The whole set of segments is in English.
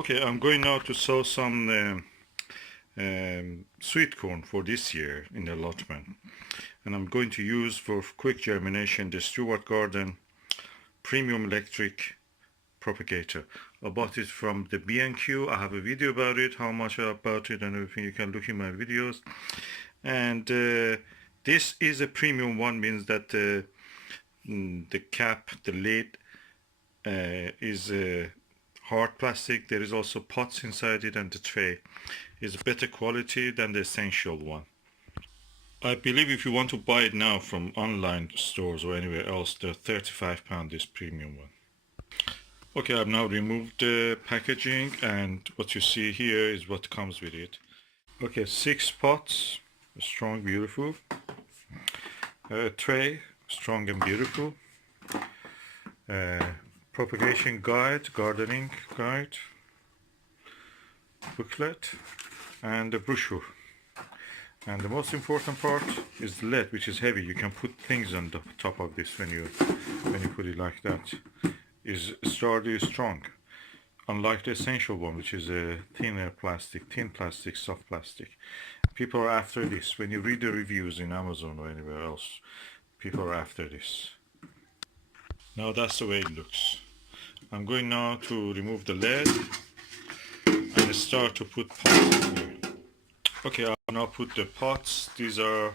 Okay, I'm going now to sow some sweet corn for this year in the allotment. And I'm going to use for quick germination the Stewart Premium Electric Propagator. I bought it from the B&Q. I have a video about it, how much about it and everything. You can look in my videos. And this is a premium one, means that the cap, the lid is hard plastic. There is also pots inside it, and the tray is better quality than the essential one. I believe if you want to buy it now from online stores or anywhere else, the £35 is premium one. Okay, I've now removed the packaging, and what you see here is what comes with it. Okay, 6 pots, strong, beautiful. A tray, strong and beautiful. Propagation guide, gardening guide, booklet, and a brochure. And the most important part is the lead, which is heavy. You can put things on the top of this when you put it like that. Is sturdy, strong. Unlike the essential one, which is a thin plastic, soft plastic. People are after this. When you read the reviews in Amazon or anywhere else, people are after this. Now that's the way it looks. I'm going now to remove the lead and start to put pots in here. Okay, I'll now put the pots. These are,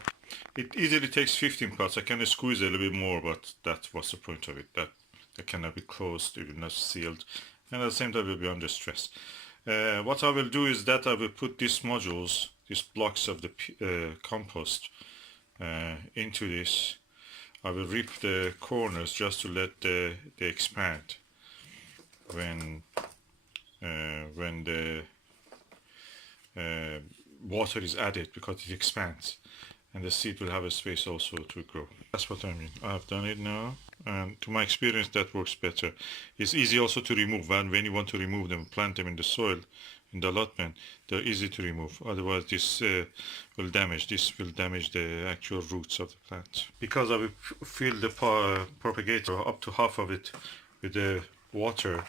it easily takes 15 pots. I can squeeze a little bit more, but that was the point of it. That they cannot be closed, it will not sealed, and at the same time will be under stress. What I will do is that I will put these modules, these blocks of the compost into this. I will rip the corners just to let they expand when the water is added, because it expands and the seed will have a space also to grow. That's what I mean. I've done it now, and to my experience that works better. It's easy also to remove, and when you want to remove them, plant them in the soil, in the allotment, they're easy to remove. Otherwise this will damage the actual roots of the plant. Because I will fill the propagator up to half of it with the water,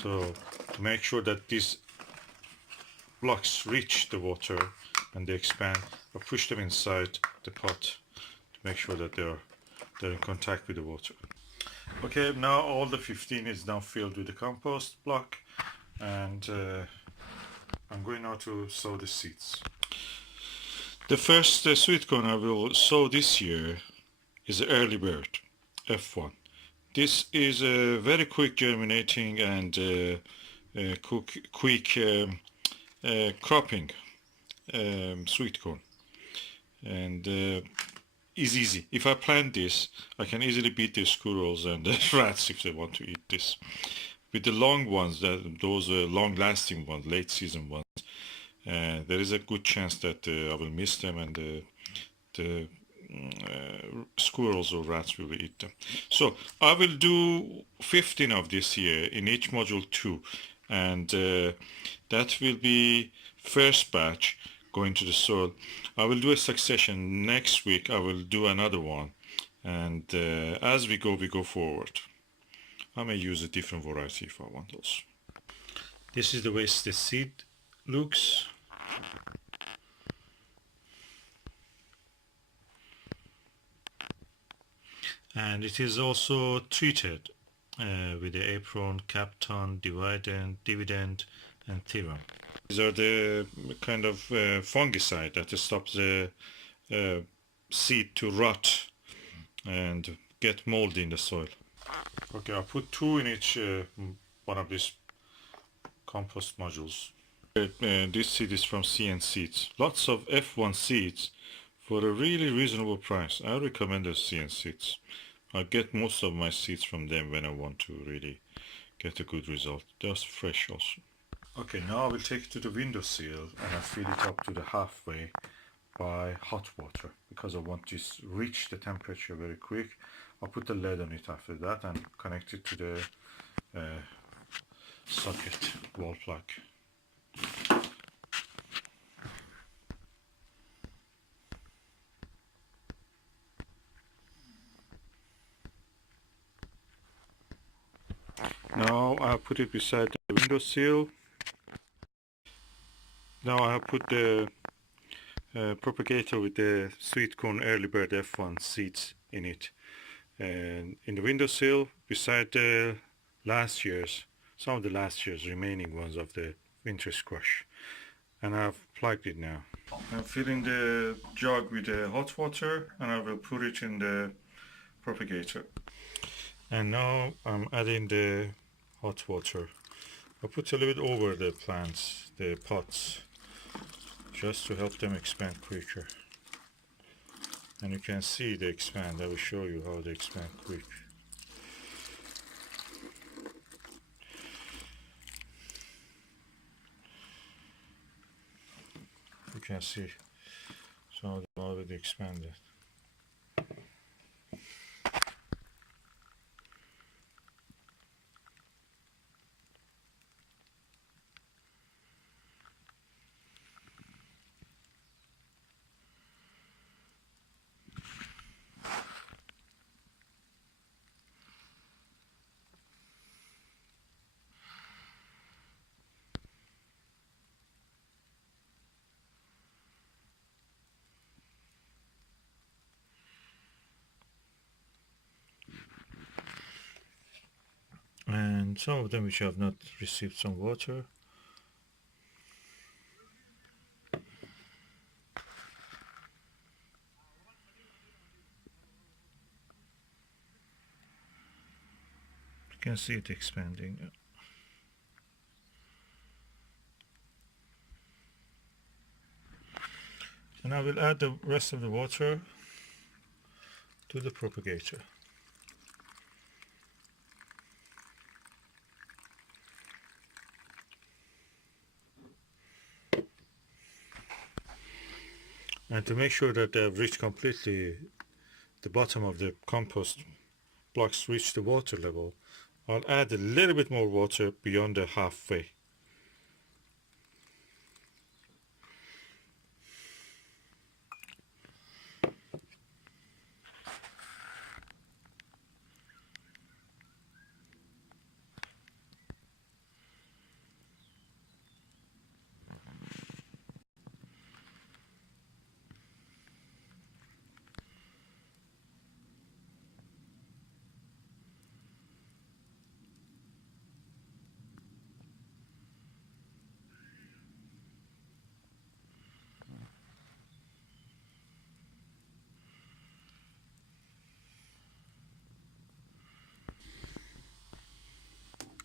so to make sure that these blocks reach the water and they expand, I push them inside the pot to make sure that they're in contact with the water. Okay, now all the 15 is now filled with the compost block, and I'm going now to sow the seeds. The first sweet corn I will sow this year is early bird, F1. This is a very quick germinating and quick cropping sweet corn, and is easy. If I plant this, I can easily beat the squirrels and the rats if they want to eat this. With the long ones, those long-lasting ones, late season ones, there is a good chance that I will miss them, and the squirrels or rats will eat them. So I will do 15 of this here in each module 2, and that will be first batch going to the soil. I will do a succession. Next week I will do another one, and as we go forward. I may use a different variety if I want those. This is the way the seed looks. And it is also treated with the apron, Capton, Dividend, and Theron. These are the kind of fungicide that stops the seed to rot and get moldy in the soil. Okay, I'll put 2 in each one of these compost modules. This seed is from CN Seeds. Lots of F1 seeds for a really reasonable price. I recommend the CN Seeds. I get most of my seeds from them when I want to really get a good result. They're fresh also. Okay, now I will take it to the windowsill and I fill it up to the halfway by hot water, because I want to reach the temperature very quick. I'll put the lead on it after that and connect it to the socket wall plug. Now I'll put it beside the windowsill Now I have put the propagator with the Sweetcorn early bird F1 seeds in it, and in the windowsill beside the some of the last year's remaining ones of the winter squash, and I've plugged it now. I'm filling the jug with the hot water and I will put it in the propagator. And now I'm adding the hot water. I put a little bit over the plants, the pots, just to help them expand quicker. And you can see they expand. I will show you how they expand quick. You can see some of them already expanded. And some of them which have not received some water, you can see it expanding. And I will add the rest of the water to the propagator. And to make sure that they have reached completely the bottom of the compost blocks reach the water level, I'll add a little bit more water beyond the halfway.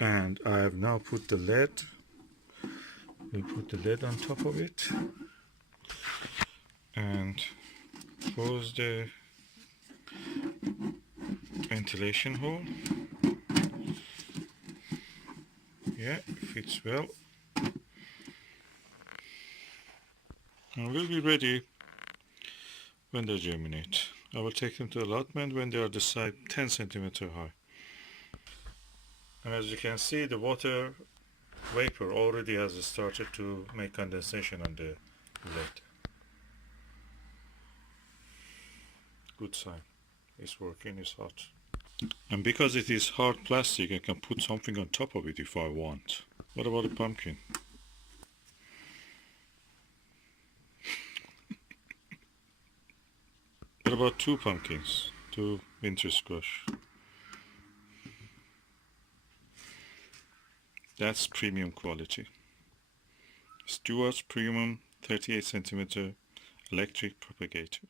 And I have now put the lid. We'll put the lid on top of it and close the ventilation hole. Yeah, fits well. And we'll be ready when they germinate. I will take them to allotment when they are the size 10 centimeters high. And as you can see, the water vapor already has started to make condensation on the lid. Good sign. It's working, it's hot. And because it is hard plastic, I can put something on top of it if I want. What about a pumpkin? What about 2 pumpkins? 2 winter squash. That's premium quality. Stewart Premium 38 centimeter Electric Propagator.